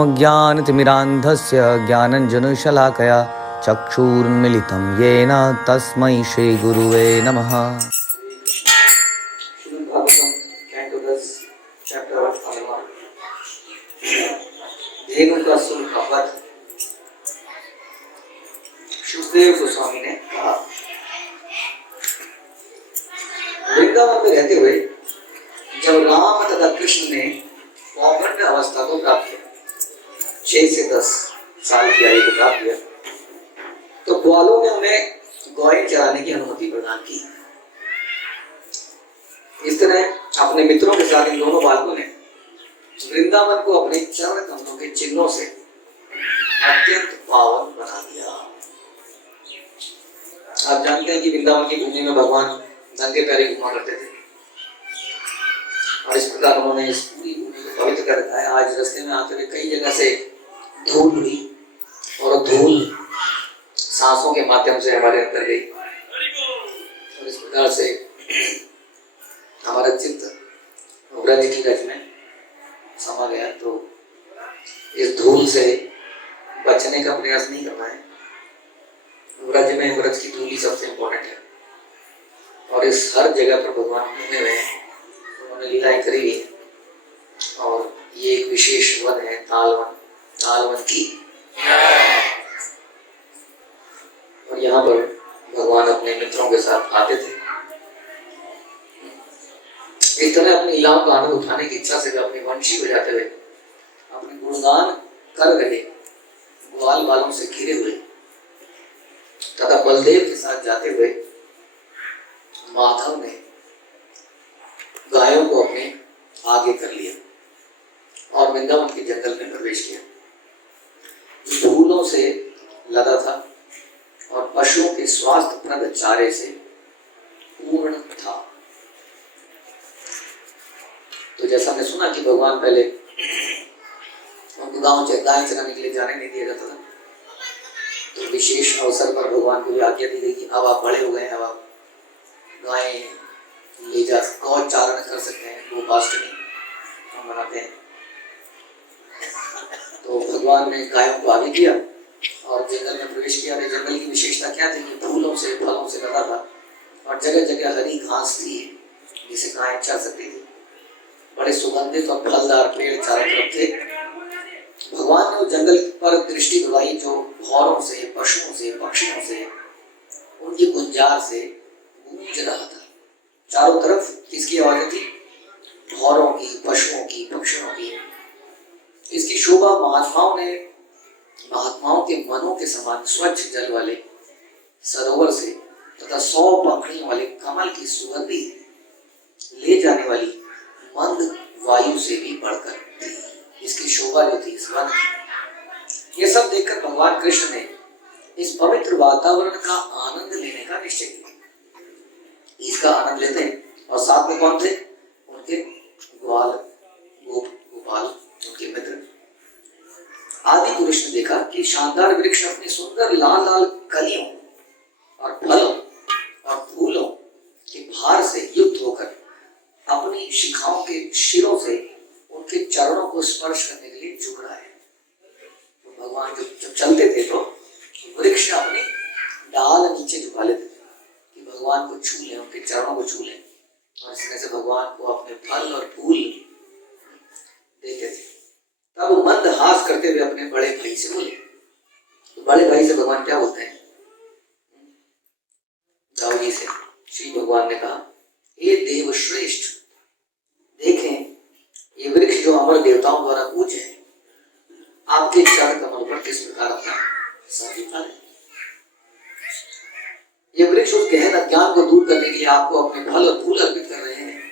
अज्ञानतिमिरान्धस्य ज्ञानञ्जनशलाकया चक्षुरुन्मीलितं येन तस्मै श्रीगुरुवे नमः। सुखदेव गोस्वामी ने कहा, वृंदावन में रहते हुए जब राम तथा कृष्ण ने पौगंड अवस्था को प्राप्त किया, 6 से 10 साल की आयु को प्राप्त किया, तो ग्वालों ने उन्हें गौएं चराने की अनुमति प्रदान की। इस तरह अपने मित्रों के साथ इन दोनों बालकों ने वृंदावन को अपने चरण कमलों के चिन्हों से अत्यंत पावन बना दिया। आप जानते हैं कि वृंदावन की भूमि में भगवान नंगे पैरे घुमा करते थे और इस प्रकार उन्होंने इस पूरी भूमि को पवित्र कर रखा है। आज रास्ते में आते हुए कई जगह से धूल उड़ी और धूल सांसों के माध्यम से हमारे अंदर गई और इस प्रकार से हमारा चित्त व्रज की रज में समा गया। तो इस धूल से बचने का प्रयास नहीं करना है। व्रज में व्रज की धूल ही सबसे इम्पोर्टेंट है और इस हर जगह पर भगवान घूमे हुए हैं, उन्होंने लीलाएं करी हुई है। और ये एक विशेष वन है तालवन, तालवन की, और यहाँ पर भगवान अपने मित्रों के साथ आते थे। इस तरह अपनी लीलाओं का आनंद उठाने की इच्छा से वे अपनी वंशी बजाते हुए अपने गुणगान कर रहे ग्वाल बालों से घिरे हुए तथा बलदेव के साथ जाते हुए माधव ने गायों को अपने आगे कर लिया और वृंदावन के जंगल में प्रवेश किया। फूलों से लदा था और पशुओं के स्वास्थ्यप्रद चारे से पूर्ण था। तो जैसा हमने सुना कि भगवान पहले उनको गांव गाय चराने के लिए जाने नहीं दिया जाता था, तो विशेष अवसर पर भगवान को आज्ञा दी गई कि अब आप बड़े हो गए हैं, अब आप गाय ले जा गौ चारण कर सकते हैं। गोपाष्टमी हम मनाते हैं। तो भगवान ने गायों को आगे किया और जंगल में प्रवेश किया। जंगल की विशेषता क्या थी कि फूलों से फलों से लदा था और जगह जगह हरी घास थी जिसे गायें चर सकती थी। बड़े सुगंधित और फलदार पेड़ चारों तरफ थे। भगवान ने उस जंगल पर दृष्टि दौड़ाई जो भौरों से, पशुओं से, पक्षियों से, उनकी गुंजार से गूंज रहा था। चारों तरफ किसकी आवाजें थी? भौरों की, पशुओं की, पक्षियों की। इसकी शोभा महात्माओं के मनों के समान स्वच्छ जल वाले सरोवर से तथा 100 पंखुड़ियों वाले कमल की सुगंधी ले जाने वाली मंद वायु से भी बढ़कर थी। इसकी शोभा जो थी इस वन की। ये सब देखकर भगवान कृष्ण ने इस पवित्र वातावरण का आनंद लेने का निश्चय किया। इसका आनंद लेते हैं और साथ में कौन थे? उनके ग्वाल, गोपाल, उनके मित्र। आदि पुरुष ने देखा कि शानदार वृक्ष अपनी सुंदर लाल लाल कलियों और फलों और फूलों के भार से युक्त होकर अपनी शिखाओं के शिरों से उनके चरणों को स्पर्श करने के लिए झुक रहा है। तो भगवान जब चलते थे तो वृक्ष अपनी डाल नीचे झुका लेते थे कि भगवान को छू लें, उनके चरणों को छू लें, और इस तरह से भगवान को अपने फल और फूल देते थे। तब वो मंद हास करते हुए अपने बड़े भाई से बोले। तो बड़े भाई से भगवान क्या बोलते हैं? दाऊदी से श्री भगवान ने कहा, हे देव श्रेष्ठ, देखें ये वृक्ष जो अमर देवताओं द्वारा पूज्य है, आपके चरण कमल पर किस प्रकार अपना साथी है। ये वृक्ष उस गहन अज्ञान को दूर करने के लिए आपको अपने फल और फूल अर्पित कर रहे हैं,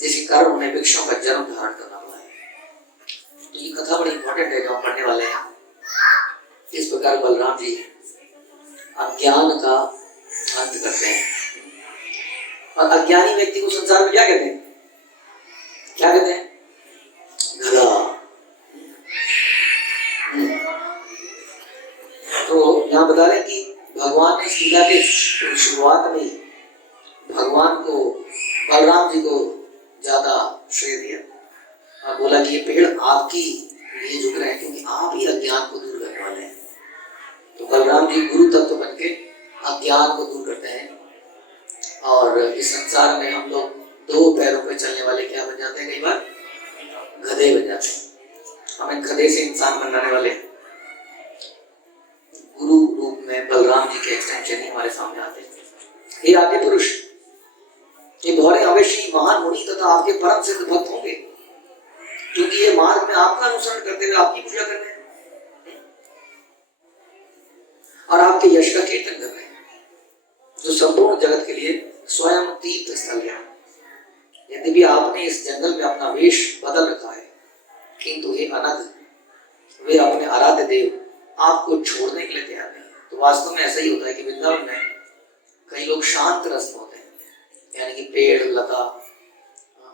जिसके कारण उन्हें वृक्षों का जन्म धारण करना पड़ा है। तो ये कथा बड़ी इंपॉर्टेंट है जो हम पढ़ने वाले हैं। इस प्रकार बलराम जी अज्ञान का अंत करते हैं। और अज्ञानी व्यक्ति को संसार में क्या कहते हैं? क्या कहते हैं? गधा। तो यहाँ बता रहे कि भगवान ने लीला के शुरुआत में भगवान को, बलराम जी को ज्यादा श्रेय दिया और बोला कि ये पेड़ आपकी ये झुक रहे हैं क्योंकि आप ही अज्ञान को दूर करने वाले हैं। तो बलराम जी गुरु तत्व बन के अज्ञान को दूर करते हैं। और इस संसार में हम लोग दो पैरों पे चलने वाले क्या बन जाते हैं, कई बार गधे बन जाते हैं। हमें गधे से इंसान बनाने वाले गुरु रूप में बलराम जी के एक्सटेंशन ही हमारे सामने आते हैं। ये आदि पुरुष, ये भौरे अवश्य महान मुनि तथा आपके परम सिद्ध भक्त होंगे, क्योंकि ये मार्ग में आपका अनुसरण करते हुए आपकी पूजा कर रहे हैं और आपके यश का कीर्तन कर रहे हैं, जो संपूर्ण जगत के लिए स्वयं तीर्थ स्थल है। यद्यपि आपने इस जंगल में अपना वेश बदल रखा है, किंतु हे अनघ, वे अपने आराध्य देव आपको छोड़ने के लिए तैयार नहीं। तो वास्तव में ऐसा ही होता है कि वृंदावन में कई लोग शांत रस होते हैं, यानी कि पेड़ लता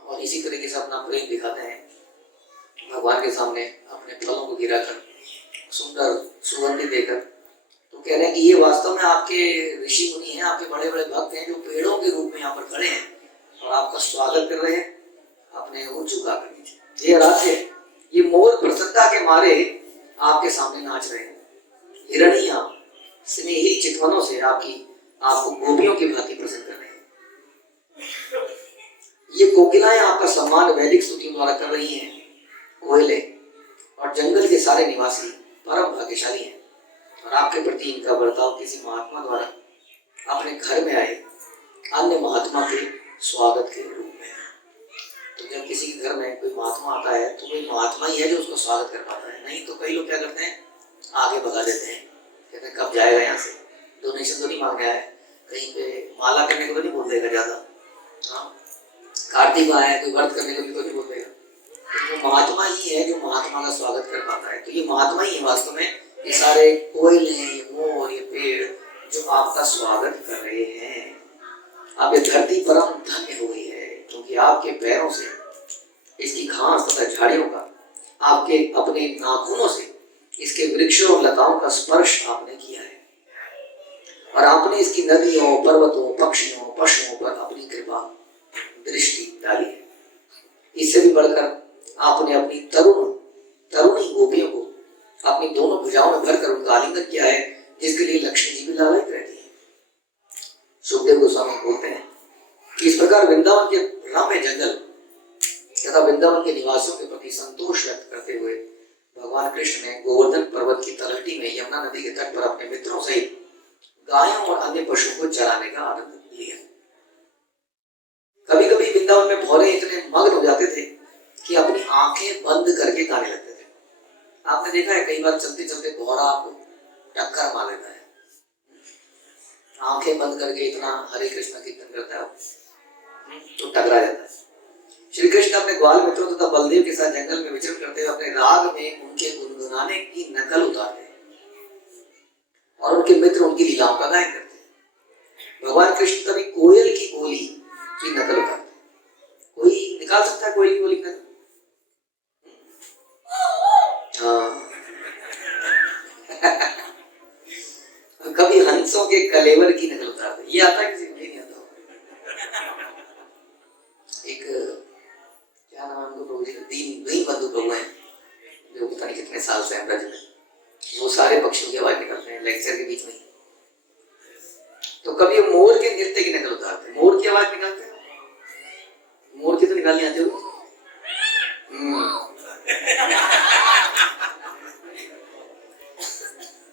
और इसी तरीके से अपना प्रेम दिखाते हैं भगवान के सामने, अपने फलों को गिराकर, सुंदर सुगंधि देकर। तो कह रहे हैं कि ये वास्तव में आपके ऋषि मुनि हैं, आपके बड़े बड़े भक्त हैं, जो पेड़ों के रूप में यहाँ पर खड़े हैं और आपका स्वागत कर रहे हैं अपने वो झुका कर नीचे। ये आराध्य, ये मोर प्रसन्नता के मारे आपके सामने नाच रहे हैं। हिरणिया स्नेही चितवनों से आपको गोपियों की भांति प्रसन्न कर रहे हैं। ये कोकिलाएं आपका सम्मान वैदिक स्तुतियों द्वारा कर रही हैं। कोयले और जंगल के सारे निवासी परम भाग्यशाली हैं और आपके प्रति इनका बर्ताव किसी महात्मा द्वारा अपने घर में आए अन्य महात्मा के स्वागत के रूप में। तो जब किसी के घर में कोई महात्मा आता है तो कोई महात्मा ही है जो उसको स्वागत कर पाता है, नहीं तो कई लोग क्या करते हैं, आगे भगा देते हैं, कहते हैं कब जाएगा यहाँ से, डोनेशन तो नहीं मांग रहा है, कहीं पे माला करने को तो नहीं बोल देगा ज्यादा, हाँ कार्तिक आया है कोई व्रत करने को भी तो नहीं बोल देगा। तो महात्मा ही है जो महात्मा का स्वागत कर पाता है। तो ये महात्मा ही है वास्तव में, ये सारे कोयले, ये मोर, ये पेड़ जो आपका स्वागत कर रहे हैं। अब ये धरती परम धन्य हो गई है, क्योंकि आपके पैरों से इसकी घास तथा झाड़ियों का, आपके अपने नाखूनों से इसके वृक्षों और लताओं का स्पर्श आपने किया है और आपने इसकी नदियों, पर्वतों, पक्षियों, पशुओं पर अपनी कृपा दृष्टि डाली है। इससे भी बढ़कर आपने अपनी तरुणी गोपियों को अपनी दोनों भुजाओं में भरकर उनका आलिंगन किया है, जिसके लिए लक्ष्मी जी भी लालायित रहती है। सुखदेव गोस्वामी बोलते हैं कि इस प्रकार वृंदावन के रम्य जंगल तथा वृंदावन के निवासियों के प्रति संतोष व्यक्त करते हुए भगवान कृष्ण ने गोवर्धन पर्वत की तलहटी में यमुना नदी के तट पर अपने मित्रों सहित गायों और अन्य पशुओं को चराने का आनंद लिया। कभी कभी वृंदावन में भौरे इतने मग्न हो जाते थे कि अपनी आंखें बंद करके गाने लगते थे। आपने देखा है कई बार चलते चलते भौरा आपको टक्कर मार देता है, आंखें बंद करके इतना हरे कृष्ण कीर्तन करता है तो टकरा जाता है। श्री कृष्ण अपने ग्वाल मित्रों तथा बलदेव के साथ जंगल में विचरण करते हुए अपने राग में उनके गुनगुनाने की नकल उतारते हैं और उनके मित्र उनकी लीलाओं का गायन करते हैं। भगवान कृष्ण कभी कोयल की बोली की नकल उतारते हैं। कोई निकाल सकता है कोयल की बोली की नकल? हाँ कभी हंसों के कलेवर की नकल उतारते हैं। ये आता है किसी को? नहीं आता। एक क्या नाम है उनको, प्रभु जी का दीन बंधु प्रभु हैं जो पता नहीं कितने साल से हैं ब्रज में, वो सारे पक्षियों की आवाज निकलते हैं लेक्चर के बीच में। तो कभी मोर के नृत्य की नकल उतारते हैं। मोर की आवाज निकालते हैं, मोर की तो निकालनी आती होगी।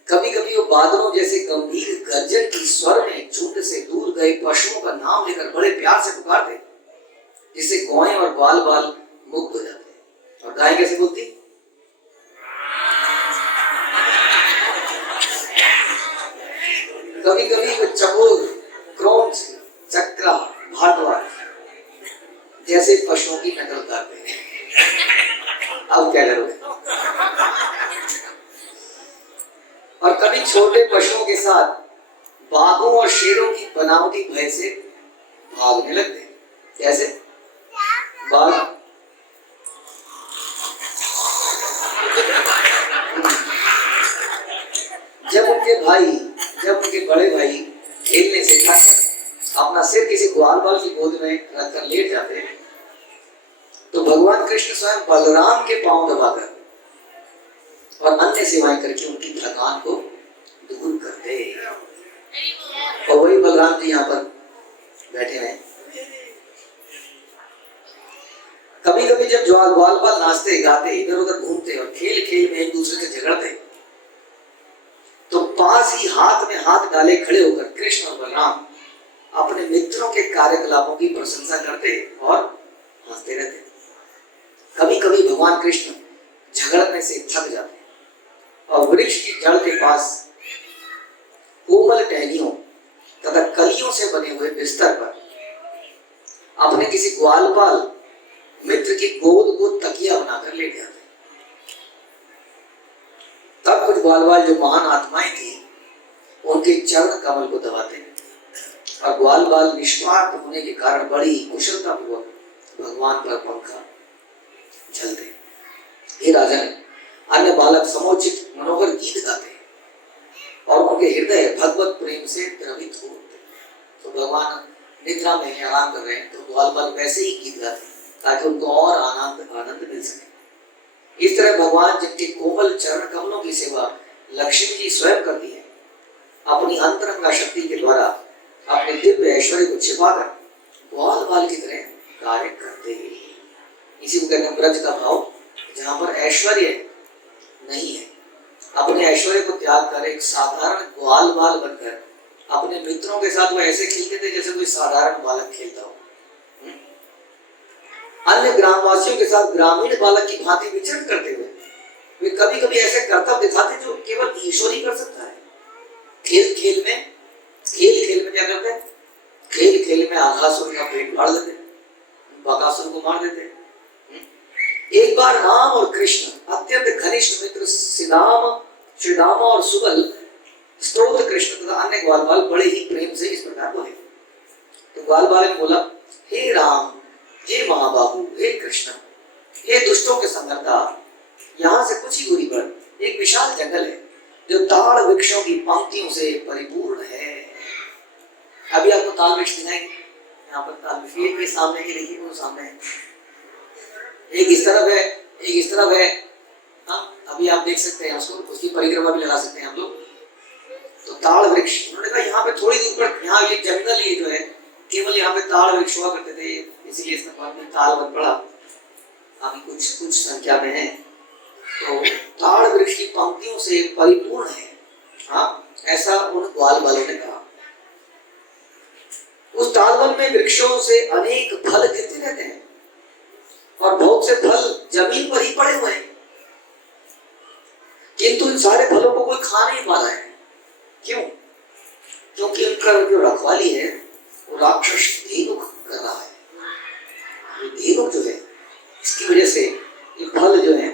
कभी कभी वो बादलों जैसे गंभीर गर्जन की स्वर में झुंड से दूर गए पशुओं का नाम लेकर बड़े प्यार से पुकारते, जिससे गौएं और बाल मुक्त हो जाते। और गाय कैसे बोलती? कभी कभी वो चकोर, क्रौंच, चक्रा, भारद्वाज जैसे पशुओं की नकल करते हैं। अब क्या करोगे? और कभी छोटे पशुओं के साथ बाघों और शेरों की बनावटी भय से भागने लगते हैं। कैसे? बाघ जब उनके बड़े भाई खेलने से थक अपना सिर किसी ग्वाल बाल की गोद में रखकर लेट जाते हैं, तो भगवान कृष्ण स्वयं बलराम के पांव दबाकर और अन्य सेवाएं करके उनकी थकान को दूर करते। और वही बलराम जी यहाँ पर बैठे हैं। कभी कभी जब ग्वालपाल नाचते गाते इधर उधर घूमते और खेल खेल में एक दूसरे से झगड़ते, तो पास ही हाथ में हाथ डाले खड़े होकर कृष्ण और बलराम अपने मित्रों के कार्यकलापों की प्रशंसा करते और हंसते रहते। कभी कभी भगवान कृष्ण झगड़ने से थक जाते और वृक्ष की जड़ के पास कोमल टहनियों तथा कलियों से बने हुए बिस्तर पर अपने किसी ग्वालपाल मित्र की गोद को तकिया बनाकर लेट जाते। तब कुछ ग्वालपाल जो महान आत्माएं थी उनके चरण कमल को दबाते और ग्वालपाल निष्पाप होने के कारण बड़ी कुशलता पूर्वक भगवान पर पंखा झलते। हे राजन, अन्य बालक समोचित मनोहर गीत गाते और उनके हृदय भगवत प्रेम से द्रवित हो उठते। तो भगवान निद्रा में आराम कर रहे हैं तो ग्वालपाल वैसे ही गीत गाते ताकि उनको और आनंद मिल सके। इस तरह भगवान जिनके कोमल चरण कमलों की सेवा लक्ष्मी जी स्वयं करती है, अपनी अंतरंगा शक्ति के द्वारा अपने दिव्य ऐश्वर्य को छिपाकर ग्वालपाल की तरह कार्य करते हैं। इसी को कहते हैं ब्रज का भाव, जहाँ पर ऐश्वर्य नहीं है। अपने ऐश्वर्य को त्याग कर एक साधारण ग्वालपाल बनकर अपने मित्रों के साथ वो ऐसे खेलते थे जैसे कोई साधारण बालक खेलता हो। अन्य ग्रामवासियों के साथ ग्रामीण बालक की भांति विचरण करते हुए वे कभी कभी ऐसे कर्तव्य दिखाते जो केवल ईश्वर ही कर सकता है। खेल खेल में क्या करते हैं? खेल खेल में आघासुर का पेट फाड़ देते, बकासुर को मार देते। एक बार राम और कृष्ण अत्यंत घनिष्ठ मित्र श्रीदामा और सुबल स्त्रोत कृष्ण तथा अन्य ग्वालपाल बड़े ही प्रेम से इस प्रकार बोले। तो ग्वालपाल ने बोला, हे राम, हे महाबाहु, हे कृष्ण, हे दुष्टों के संगरता, यहाँ से कुछ ही दूरी पर एक विशाल जंगल है जो ताड़ वृक्षों की पंक्तियों से परिपूर्ण है। अभी आपको ताड़ वृक्ष दिखाएंगे, यहाँ पर ताड़ वृक्ष एक सामने ही देखिए, वो सामने है, एक इस तरफ है, एक इस तरफ है। हाँ, अभी आप देख सकते हैं उसको, उसकी परिक्रमा भी लगा सकते हैं हम लोग। तो ताड़ वृक्ष, उन्होंने कहा यहाँ पे थोड़ी दूर पर, यहाँ ये जंगल ये जो है केवल यहाँ पे ताड़ वृक्ष हुआ करते थे, इसीलिए इसका बाद में ताड़ बन पड़ा। अभी कुछ संख्या में है। तो ताड़ वृक्ष की पंक्तियों से परिपूर्ण है। हाँ, ऐसा उन ग्वालपालों ने कहा। उस ताड़वन में वृक्षों से अनेक फल गिरते रहते हैं और बहुत से फल जमीन पर ही पड़े हुए हैं, किंतु इन सारे फलों को कोई खा नहीं पा रहा है। क्यों? क्योंकि उनका जो रखवाली है वो राक्षस धेनुक कर रहा है। धेनुक जो है, इसकी वजह से ये फल जो है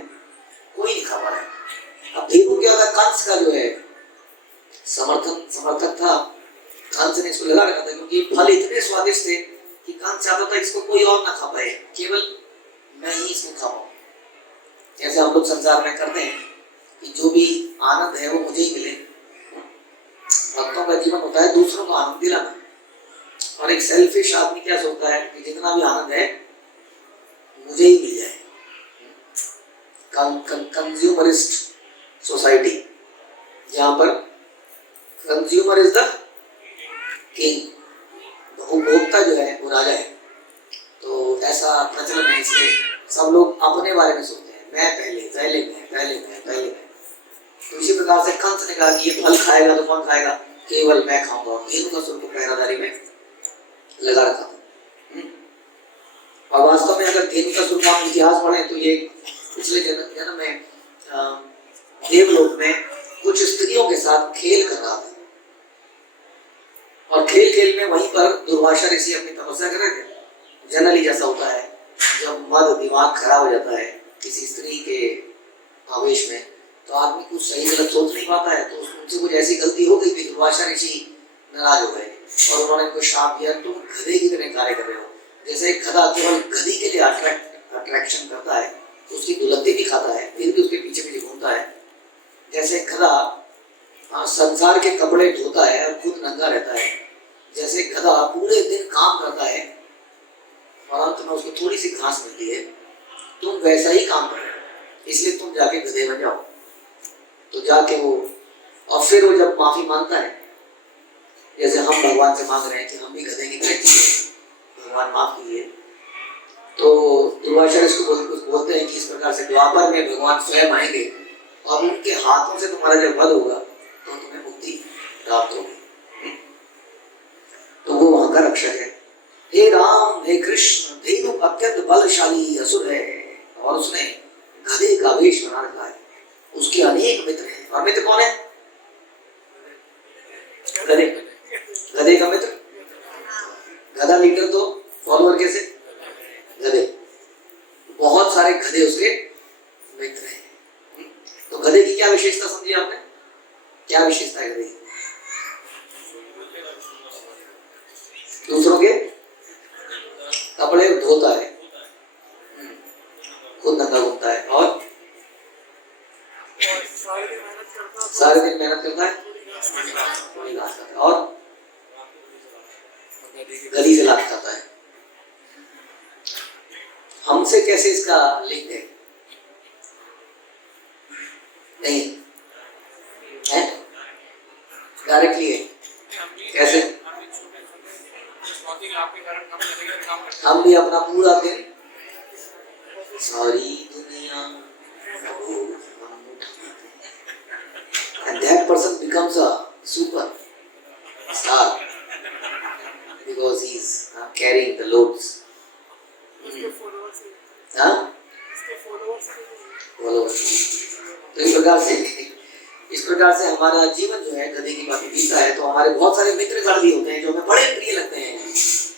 कोई नहीं खा पा रहा है। अब धेनुक क्या होता है? कंस का जो है समर्थक था, कंस ने इसको लगा रखा था क्योंकि फल इतने स्वादिष्ट थे कि कंस चाहता था इसको कोई और ना खा पाए, केवल मैं ही इसको खाऊं। जैसे हम लोग संसार में करते हैं कि जो भी आनंद है वो मुझे ही मिले। भक्तों का जीवन होता है दूसरों को आनंद दिलाना, और एक सेल्फिश आदमी क्या सोचता है कि जितना भी आनंद है मुझे ही मिल जाए। कंज्यूमरिस्ट सोसाइटी, जहां पर कंज्यूमर इज द किंग, उपभोक्ता जो है वो राजा है। तो ऐसा प्रचलन है, इसलिए सब लोग अपने बारे में सोचते हैं, मैं पहले। तो इसी प्रकार से कंस ने कहा कि ये फल खाएगा तो कौन खाएगा? केवल मैं खाऊंगा। और धेनुकासुर को पहरादारी में लगा रखा था। और वास्तव में अगर धेनुकासुर का हम इतिहास पढ़ें तो ये पिछले जन्म में देवलोक में कुछ स्त्रियों के साथ खेल कर रहा था, और खेल में वहीं पर दुर्वासा ऋषि अपनी तपस्या कर रहे थे। जनरली जैसा होता है जब मद दिमाग खराब हो जाता है किसी स्त्री के आवेश में, तो आदमी कुछ सही गलत सोच नहीं पाता है। तो उनसे कुछ ऐसी गलती हो गई कि दुर्वासा ऋषि नाराज हो गए और उन्होंने कोई शाप दिया, तुम गधे की तरह कार्य कर रहे हो। जैसे एक गधा केवल गधी के लिए अट्रैक्शन करता है, तो उसकी दुलत्ती भी खाता है, फिर भी उसके पीछे पीछे घूमता है। जैसे गधा संसार के कपड़े धोता है और खुद नंगा रहता है, जैसे गधा पूरे दिन काम करता है और अंत में उसको थोड़ी सी घास मिलती है, तुम वैसा ही काम कर रहे हो, इसलिए तुम जाके गधे बन जाओ। तो जाके वो, और फिर वो जब माफी मांगता है, जैसे हम भगवान से मांग रहे हैं कि हम भी गधे की तरह जिए, भगवान माफ कीजिए, तो दुर्वासा इसको बोलते हैं कि इस प्रकार से द्वापर में भगवान स्वयं आएंगे और उनके हाथों से तुम्हारा जब वध होगा तो तुम्हें मुक्ति प्राप्त होगी। तो वो वहां का रक्षक है। हे राम, हे कृष्ण, धेनु अत्यंत बलशाली असुर है और उसने गधे का वेश बना रखा है। उसके अनेक मित्र हैं, और मित्र कौन है? गधे। गधे का मित्र गधा, लीडर तो फॉलोअर कैसे? गधे। बहुत सारे गधे उसके मित्र हैं। तो गधे की क्या विशेषता समझी आपने? क्या विशेषता है गधे की? दूसरों के कपड़े धोता है, खुद नंगा घूमता है, और सारे दिन मेहनत करता है, और गली से लाभ खाता है। हमसे कैसे इसका लिंक है? नहीं है, डायरेक्टली है। कैसे? हम भी अपना पूरा दिन सारी दुनिया, and that person becomes a super star because he's carrying the loads. हाँ? तो इस प्रकार से हमारा जीवन जो है गधे की भांति बीता है। तो हमारे बहुत सारे मित्र गण भी होते हैं जो हमें बड़े प्रिय लगते हैं।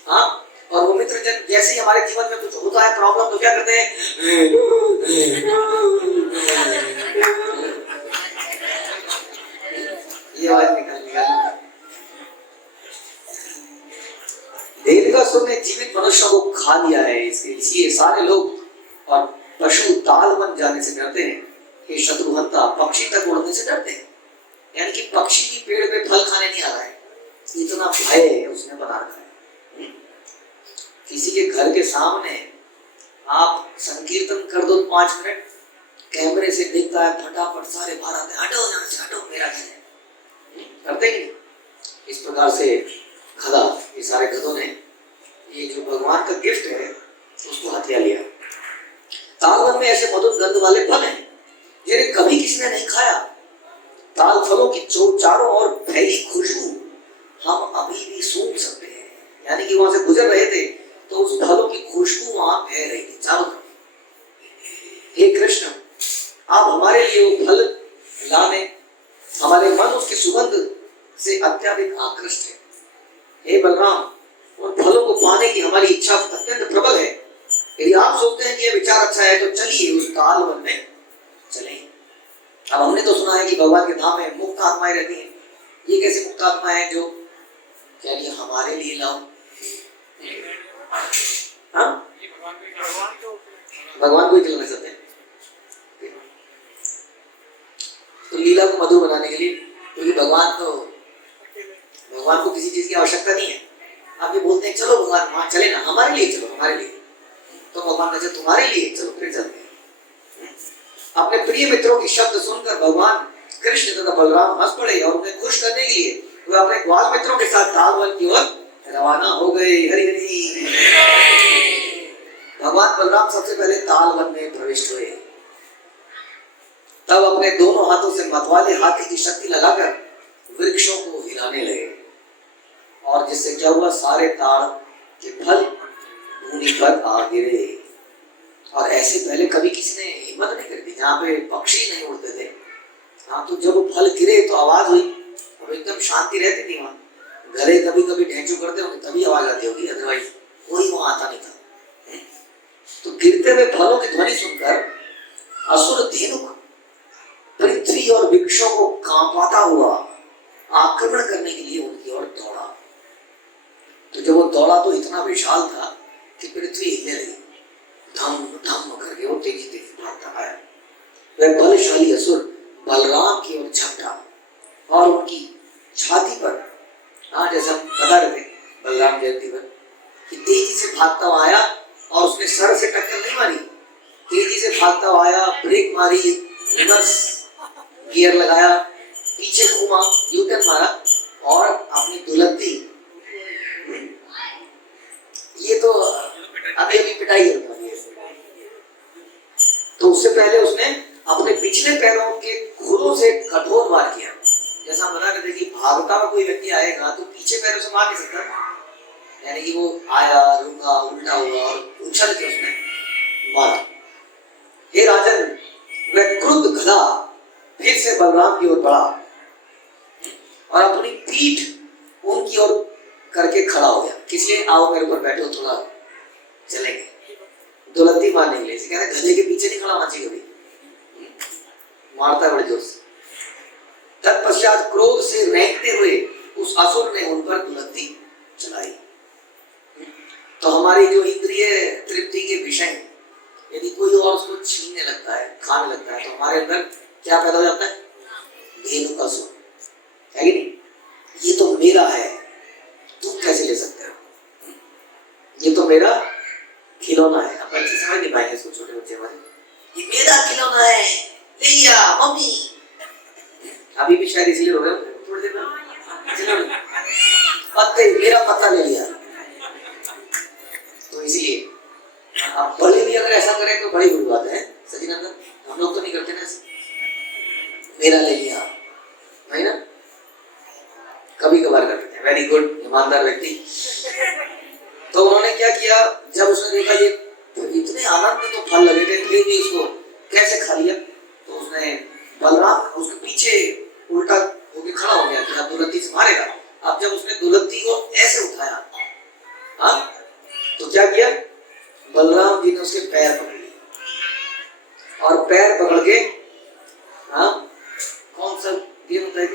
हाँ? और वो मित्र जैसे ही हमारे जीवन में कुछ होता है प्रॉब्लम, तो क्या करते हैं? ये आवाज निकाल। देवकासुर ने जीवित मनुष्यों को खा लिया है, इसलिए सारे लोग और पशु ताल बन जाने से डरते हैं। हे शत्रुहंता, पक्षी तक उड़ने से डरते हैं। यानी कि पक्षी की पेड़ पे फल खाने नहीं आ रहा है, इतना भय उसने बना रखा है। किसी के घर के सामने आप संकीर्तन कर दो 5 मिनट, कैमरे से देखता है, फटाफट सारे बाहर आते हैं, हटो यहाँ से, हटो, मेरा घर है। करते ही इस प्रकार से गधा, ये सारे गधों ने ये जो भगवान का गिफ्ट है उसको हत्या लिया। तालवन में ऐसे मधुर गंध वाले फल हैं जिन्हें कभी किसी ने नहीं खाया। ताल फलों की चारों ओर फैली खुशबू हम अभी भी सूंघ सकते हैं। यानी कि वहां से गुजर रहे थे तो उस फलों की खुशबू वहां फैल रही थी चारों तरफ। हे कृष्ण, आप हमारे लिए वो फल लाने, हमारे मन उसकी सुगंध से अत्यधिक आकृष्ट है। हे बलराम, उन फलों को पाने की हमारी इच्छा अत्यंत प्रबल है। यदि आप सोचते हैं कि यह विचार अच्छा है तो चलिए उस ताल वन में चलें। अब हमने तो सुना है कि भगवान के धाम में मुक्त आत्माएं रहती हैं। ये कैसी मुक्त आत्माएं हैं जो क्या ये हमारे लिए लाओ? हाँ? भगवान को ही चलना चाहते हैं। तो लीला को मधुर बनाने के लिए, क्योंकि भगवान को किसी चीज की आवश्यकता नहीं है। आप ये बोलते हैं चलो भगवान वहां चले ना, हमारे लिए चलो, हमारे लिए। तो भगवान कहते तुम्हारे लिए चलो, फिर चलते हैं। अपने प्रिय मित्रों की शब्द सुनकर भगवान कृष्ण तथा बलराम हंस पड़े और उन्हें खुश करने के लिए वे अपने ग्वाल मित्रों के साथ तालवन की ओर रवाना हो गए। हरि हरि। भगवान बलराम सबसे पहले तालवन में प्रविष्ट हुए। तब अपने दोनों हाथों से मतवाले हाथी की शक्ति लगाकर वृक्षों को हिलाने लगे, और जिससे क्या हुआ, सारे ताड़ के फल भूमि पर आ गिरे। और ऐसे पहले कभी किसी ने हिम्मत नहीं करी थी, जहाँ पे पक्षी नहीं उड़ते थे। हाँ, तो जब वो फल गिरे तो आवाज हुई, अब एकदम शांति रहती थी वहां। घरे कभी कभी ढेंचू करते होंगे तभी आवाज आती होगी, अदरवाइज कोई वहां आता नहीं था। तो गिरते हुए फलों की ध्वनि सुनकर असुर धेनुक पृथ्वी और वृक्षों को कांपाता हुआ आक्रमण करने के लिए उनकी ओर दौड़ा। तो जब वो दौड़ा तो इतना विशाल था कि पृथ्वी हिलने लगी। धम धम करके वो तेजी तेजी भागता आया। वह बलशाली असुर बलराम की ओर झपटा और उनकी छाती पर, हाँ जैसा हम बता रहे थे बलराम जयंती पर, कि तेजी से भागता हुआ आया और उसने सर से टक्कर नहीं मारी, तेजी से भागता हुआ आया, ब्रेक मारी, रिवर्स गियर लगाया, पीछे घूमा, यूटर्न मारा और अपनी दुलत्ती, ये तो अभी अभी पिटाई होने वाली है, तो उससे पहले उसने अपने पिछले पैरों के खुरों से कठोर वार किया। जैसा बता रहे थे कि भागता हुआ कोई व्यक्ति आएगा तो पीछे पैरों से मार नहीं सकता, यानी कि वो आया, रुका, उल्टा हुआ और उछल के उसने मारा। हे राजन, वह क्रुद्ध गधा फिर से बलराम की ओर बढ़ा और अपनी पीठ उनकी ओर करके खड़ा हो गया। किस लिए? आओ मेरे ऊपर बैठो, थोड़ा चलेंगे। दुलत्ती मारने के लिए। कहते गधे के पीछे नहीं खड़ा होना चाहिए कभी, मारता है बड़े जोर से। तत्पश्चात क्रोध से रेंगते हुए उस असुर ने उन पर दुलत्ती चलाई। तो हमारी जो इंद्रिय तृप्ति के विषय, यदि कोई और उसको छीनने लगता है, खाने लगता है, तो हमारे अंदर क्या पैदा हो जाता है? धेनु का सुर, है कि नहीं? ये तो मेरा है, तुम कैसे ले सकते हो? ये तो मेरा खिलौना है। अब बच्चे समझ नहीं पाएंगे इसको, छोटे बच्चे हमारे, ये मेरा खिलौना है, ले लिया मम्मी। अभी भी शायद इसलिए हो रहा है, थोड़ी देर में पत्ते, मेरा पत्ता ले लिया। तो इसलिए अब बड़े भी अगर ऐसा करें तो बड़ी बुरी बात है, सचिनंदन। हम लोग तो नहीं करते ना ऐसे, मेरा ले लिया, है ना? कभी कभार करते हैं। वेरी गुड, ईमानदार व्यक्ति। तो उन्होंने क्या किया, जब उसने देखा ये इतने आनंद में तो फल लगे थे, फिर भी इसको कैसे खा लिया, तो उसने बलराम उसके पीछे उल्टा होकर खड़ा हो गया कि अब दुलत्ती से मारेगा। अब जब उसने दुलत्ती को ऐसे उठाया, हाँ, तो क्या किया, बलराम जी ने उसके पैर पकड़ लिए और पैर पकड़ के, हाँ, कौन सा गेम होता है?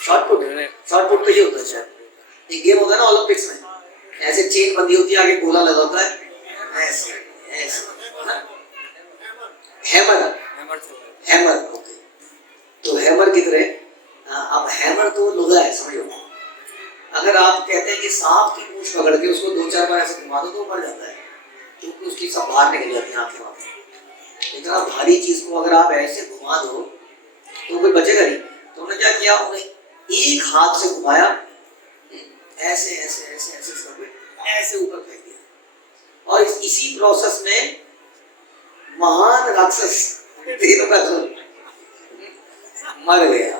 शॉर्ट पुट पे ये होता है शायद, एक गेम होता है ना ओलंपिक्स में, ऐसे चेन बंधी होती है, आगे गोला लगा होता है, ऐसे ऐसे, हैमर, ओके। तो हैमर की तरह, अब हैमर तो लोहा है, समझो। अगर आप कहते हैं कि सांप की पूंछ पकड़ के उसको 2-4 बार ऐसे घुमा दो तो मर जाता है, क्योंकि उसकी सब बाहर निकल जाती है आंखें वहां। इतना भारी चीज को अगर आप ऐसे घुमा दो तो कोई बचेगा नहीं। तो उन्होंने क्या किया, उन्हें एक हाथ से घुमाया, ऐसे ऐसे ऐसे ऐसे ऐसे ऊपर फेंक दिया, और इसी प्रोसेस में महान राक्षस धेनुकासुर मर गया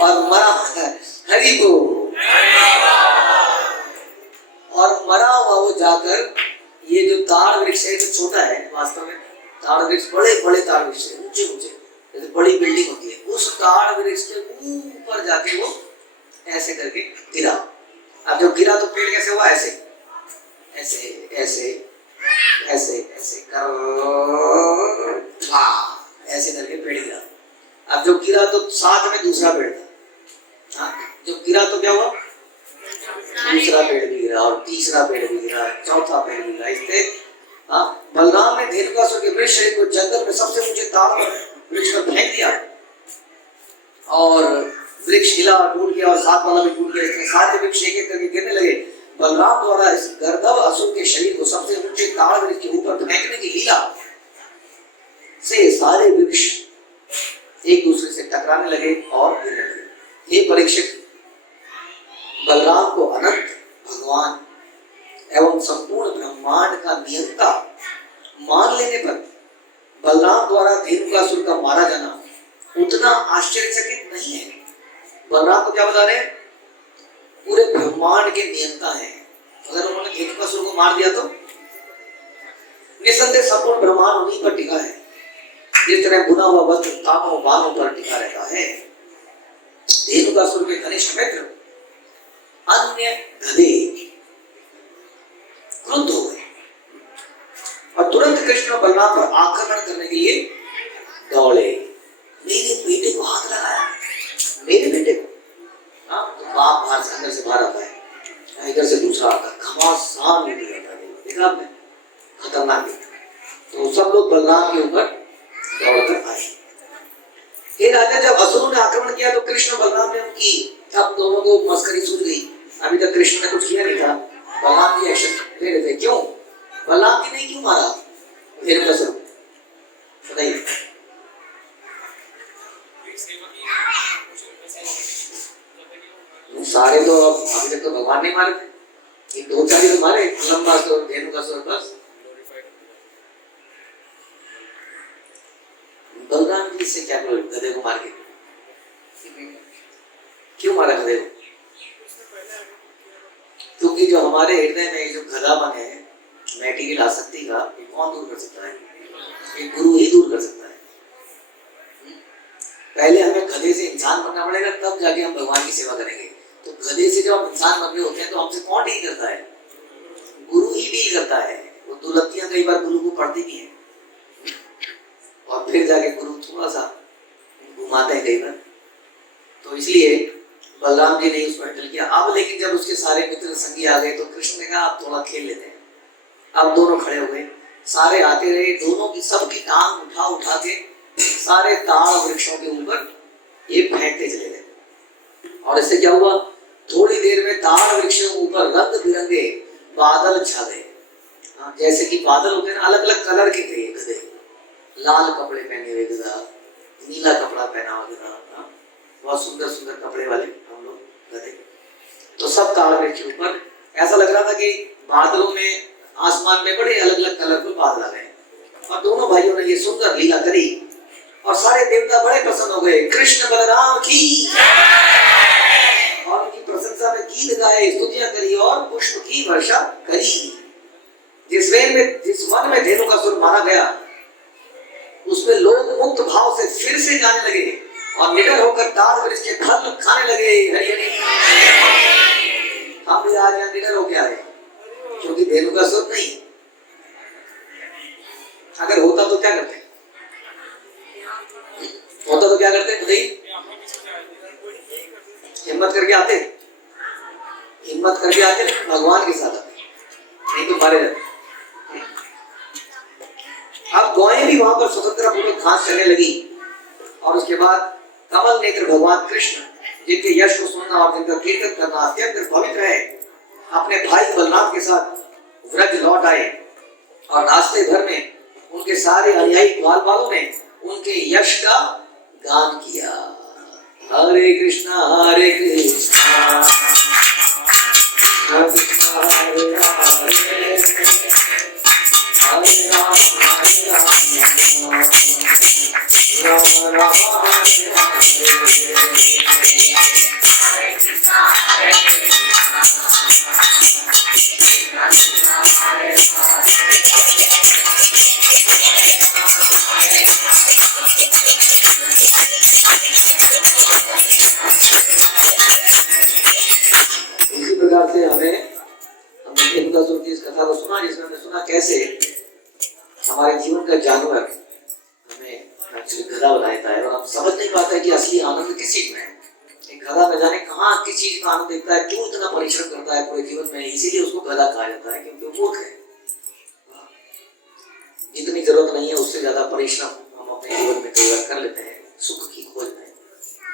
और मरा, हरि बोल, और मरा हुआ वो जाकर, ये जो ताड़ वृक्ष है, जो छोटा है वास्तव में, ताड़ वृक्ष बड़े बड़े ताड़ वृक्ष है, ऊंचे ऊंचे, जैसे बड़ी बिल्डिंग होती है, उस ताड़ वृक्ष के ऊपर जाके वो ऐसे करके गिरा। अब जब गिरा तो पेड़ कैसे हुआ? ऐसे ऐसे ऐसे ऐसे ऐसे ऐसे करके पेड़ गिरा। अब जब गिरा तो साथ में दूसरा पेड़ था, हाँ, जब गिरा तो क्या हुआ, दूसरा पेड़ भी गिरा और तीसरा पेड़ भी गिरा, चौथा पेड़ भी गिरा। इससे बलराम ने धेनुकासुर के वृक्ष को जंगल में सबसे ऊंचे ताड़ वृक्ष पर फेंक दिया और वृक्ष हिला, टूट गया और साथ वाला भी टूट गया। इसमें सारे वृक्ष एक एक करके गिरने लगे। बलराम द्वारा इस गर्दभ असुर के शरीर को सबसे ऊंचे ताड़ वृक्ष के ऊपर फेंकने की लीला से सारे वृक्ष एक दूसरे से टकराने लगे और गिरने लगे। ये परीक्षित, बलराम को अनंत भगवान एवं संपूर्ण ब्रह्मांड का नियंता मान लेने पर बलराम द्वारा धेनुकासुर का मारा जाना उतना आश्चर्यचकित नहीं है। बलराम को क्या बता रहे हैं? पूरे ब्रह्मांड के नियंता हैं। अगर उन्होंने धेनुकासुर को मार दिया तो निसंदेह संपूर्ण ब्रह्मांड उन्हीं पर टिका है। जिस तरह बुना हुआ वस्त्र तामों बालों पर टिका रहता है, धेनुकासुर के घनिष्ठ मित्र अन्य गधे क्रुद्ध हो गए और तुरंत कृष्ण और बलराम पर आक्रमण करने के लिए दौड़े। मेरे बेटे को हाथ लगाया, मेरे बेटे को, हाँ, तो बाप बाहर से अंदर से बाहर आता है, इधर से दूसरा आता है, घमासान निकल जाता है, देखा आपने, खतरनाक। तो सब लोग बलराम के ऊपर दौड़कर आए। हे राजा, जब असुरों ने आक्रमण किया तो कृष्ण बलराम ने उनकी, अब दोनों को मस्करी सूझ गई। अभी तक कृष्ण ने कुछ किया नहीं था, बलराम जी एक्शन ले रहे थे। क्यों? बलराम जी ने क्यों मारा धेनुकासुर? बताइए। सारे तो अब अभी तक तो भगवान नहीं मारे थे, ये दो चार ही तो मारे, लंबा सुर, धेनु का सुर, बस। बलराम जी से क्या करो, गधे को मार के क्यों मारा गधे को? क्योंकि जो हमारे हृदय में जो गधापन है मैटेरियल आसक्ति का, ये कौन दूर कर सकता है? ये गुरु ही दूर कर सकता है। पहले हमें गधे से इंसान बनना पड़ेगा, तब जाके हम भगवान की सेवा करेंगे। तो गधे से जब हम इंसान बन रहे होते हैं तो हमसे कौन डील करता है? गुरु ही डील करता है। वो दुलत्तियां कई बार गुरु को पढ़ती भी है और फिर जाके गुरु थोड़ा सा घुमाते हैं कई बार। तो इसलिए बलराम जी ने उसको हैंडल किया। अब लेकिन जब उसके सारे मित्र संगी आ गए तो कृष्ण ने कहा अब थोड़ा खेल लेते हैं। अब दोनों खड़े हो गए, सारे आते रहे, दोनों की सबकी टांग उठा उठा के सारे ताड़ वृक्षों के ऊपर ये फेंकते चले गए। और इससे क्या हुआ, थोड़ी देर में ताड़ वृक्षों के ऊपर रंग बिरंगे बादल छा गए। जैसे कि बादल होते हैं ना, अलग अलग कलर के थे गधे। लाल कपड़े पहने हुए गधा, नीला कपड़ा पहना हुआ गधा, बहुत सुंदर सुंदर कपड़े वाले हम लोग गधे। तो सब ताड़ वृक्ष के ऊपर ऐसा लग रहा था कि बादलों में, आसमान में बड़े अलग अलग कलरफुल बादल आ गए। और दोनों भाइयों ने ये सुंदर लीला करी और सारे देवता बड़े प्रसन्न हो गए। कृष्ण बलराम की और उनकी प्रशंसा में गीत गाए, स्तुतियां करी और पुष्प की वर्षा करी। जिस वन में धेनु का सुर मारा गया उसमें लोग मुक्त भाव से फिर से जाने लगे और निडर होकर ताड़ वृक्ष के फल खाने लगे। हरि हरि। हम भी आज यहाँ निडर हो गया है क्योंकि धेनु का सुर नहीं। अगर होता तो क्या करते? होता तो क्या करते? खुद ही हिम्मत करके आते, हिम्मत करके आते, भगवान के साथ आते, नहीं तो मारे जाते। अब गौएं भी वहां पर स्वतंत्रता पूर्वक घास चलने लगी और उसके बाद कमल नेत्र भगवान कृष्ण, जिनके यश को सुनना और जिनका कीर्तन करना अत्यंत पवित्र है, अपने भाई बलराम के साथ व्रज लौट आए और रास्ते भर में उनके सारे अनुयायी ग्वाल बालों ने उनके यश का गान किया। हरे कृष्णा हरे कृष्णा कृष्णा हरे हरे, हरे राम हरे राम, राम राम हरे हरे। इसी प्रकार से हमने इस कथा को सुना, जिसमें हमने सुना कैसे हमारे जीवन का जानवर हमें गधा बनाता है और हम समझ नहीं पाते कि असली आनंद किस चीज में है। एक गधा न जाने कहाँ किस चीज में आनंद देखता है, क्यों इतना परिश्रम करता है पूरे जीवन में, इसीलिए उसको गधा कहा जाता है क्योंकि वो मूर्ख है। जितनी जरूरत नहीं है उससे ज्यादा परिश्रम हम अपने जीवन में कई बार कर लेते हैं सुख की खोज में,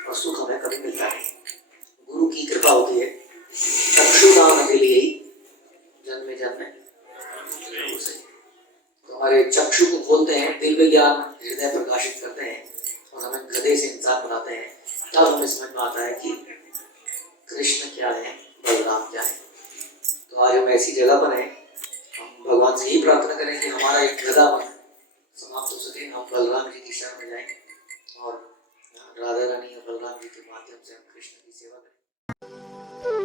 और सुख हमें कभी मिलता नहीं। गुरु की कृपा होती है, चक्षुदान के लिए ही जन्मे जन्मे। तो हमारे चक्षु को खोलते हैं, दिव्य ज्ञान हृदय प्रकाशित करते हैं और हमें गधे से इंसान बनाते हैं। तब हमें समझ में आता है कि कृष्ण क्या है, बलराम क्या है। तो आज हम ऐसी जगह पर हैं, हम भगवान से ही प्रार्थना करें कि हमारा एक गधापन समाप्त हो सके, हम बलराम जी की शरण में जाएं और राधा रानी और बलराम जी के माध्यम से हम कृष्ण की सेवा करें।